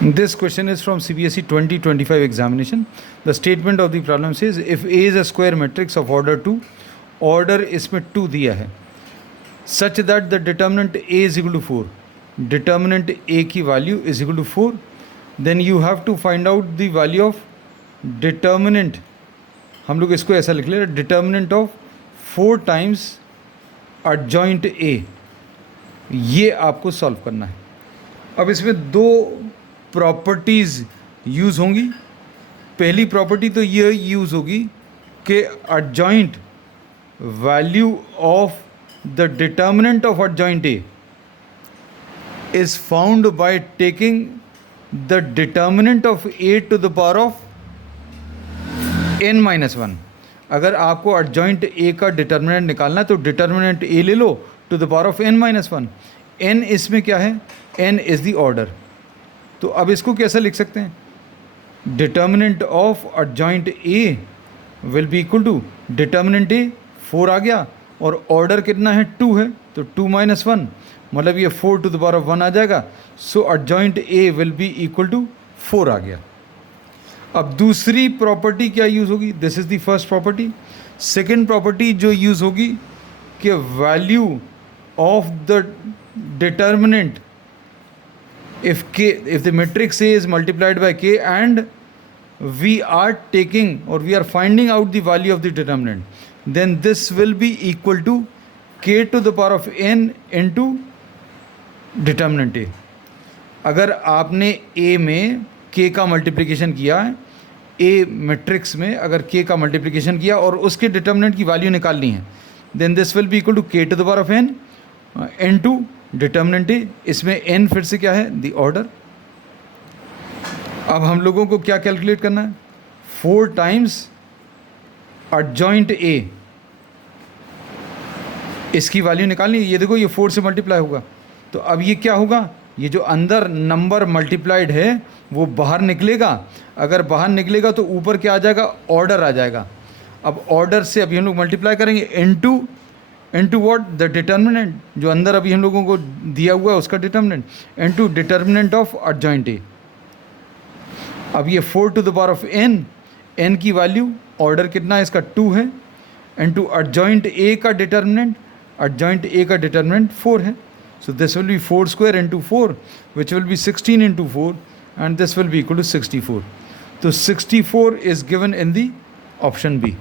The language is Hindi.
This question is from CBSE 2025 examination. The statement of the problem says if A is a square matrix of order 2, order इसमें 2 दिया है, such that the determinant A is equal to 4, determinant A की value is equal to 4, then you have to find out the value of determinant, हम लोग इसको ऐसा लिख ले, determinant of 4 times adjoint A. ये आपको सॉल्व करना है. अब इसमें दो प्रॉपर्टीज़ यूज़ होंगी. पहली प्रॉपर्टी तो ये यूज़ होगी कि adjoint value of the determinant of adjoint A is found by taking the determinant of A to the power of n-1. अगर आपको एडजॉइंट ए का डिटर्मिनेंट निकालना है तो डिटर्मिनेंट ए ले लो to the power of n-1. n इसमें क्या है? n is the order. तो अब इसको कैसे लिख सकते हैं? Determinant of adjoint A will be equal to determinant A 4 आ गया और ऑर्डर कितना है? 2 है, तो 2-1 मतलब ये 4 टू द पावर ऑफ 1 आ जाएगा. So adjoint A will be equal to 4 आ गया. अब दूसरी प्रॉपर्टी क्या यूज़ होगी? This is the first property. Second property जो यूज़ होगी कि value of the determinant if the matrix A is multiplied by K and we are taking or we are finding out the value of the determinant, then this will be equal to K to the power of n into determinant A. अगर आपने A में K का मल्टीप्लिकेशन किया है, A मैट्रिक्स में अगर K का मल्टीप्लिकेशन किया और उसके डिटर्मिनेंट की वैल्यू निकालनी है, then this will be equal to K to the power of n into determinant A. इसमें n फिर से क्या है? The order. अब हम लोगों को क्या कैलकुलेट करना है? 4 टाइम्स एडजॉइंट ए, इसकी वैल्यू निकालनी है. ये देखो ये 4 से मल्टीप्लाई होगा, तो अब ये क्या होगा? ये जो अंदर नंबर मल्टीप्लाइड है वो बाहर निकलेगा. अगर बाहर निकलेगा तो ऊपर क्या आ जाएगा? ऑर्डर आ जाएगा. अब ऑर्डर से अभी हम लोग मल्टीप्लाई करेंगे इनटू व्हाट? द डिटर्मिनेंट, जो अंदर अभी हम लोगों को दिया हुआ है उसका determinant, into determinant of adjoint A. अब ये 4 to the power of n की वैल्यू, ऑर्डर कितना है इसका? 2 है, इनटू एडजॉइंट ए का डिटर्मिनेंट, एडजॉइंट ए का डिटर्मिनेंट 4 है. So this will be 4 square into 4 which will be 16 into 4 and this will be equal to 64. तो 64 is given in the option B.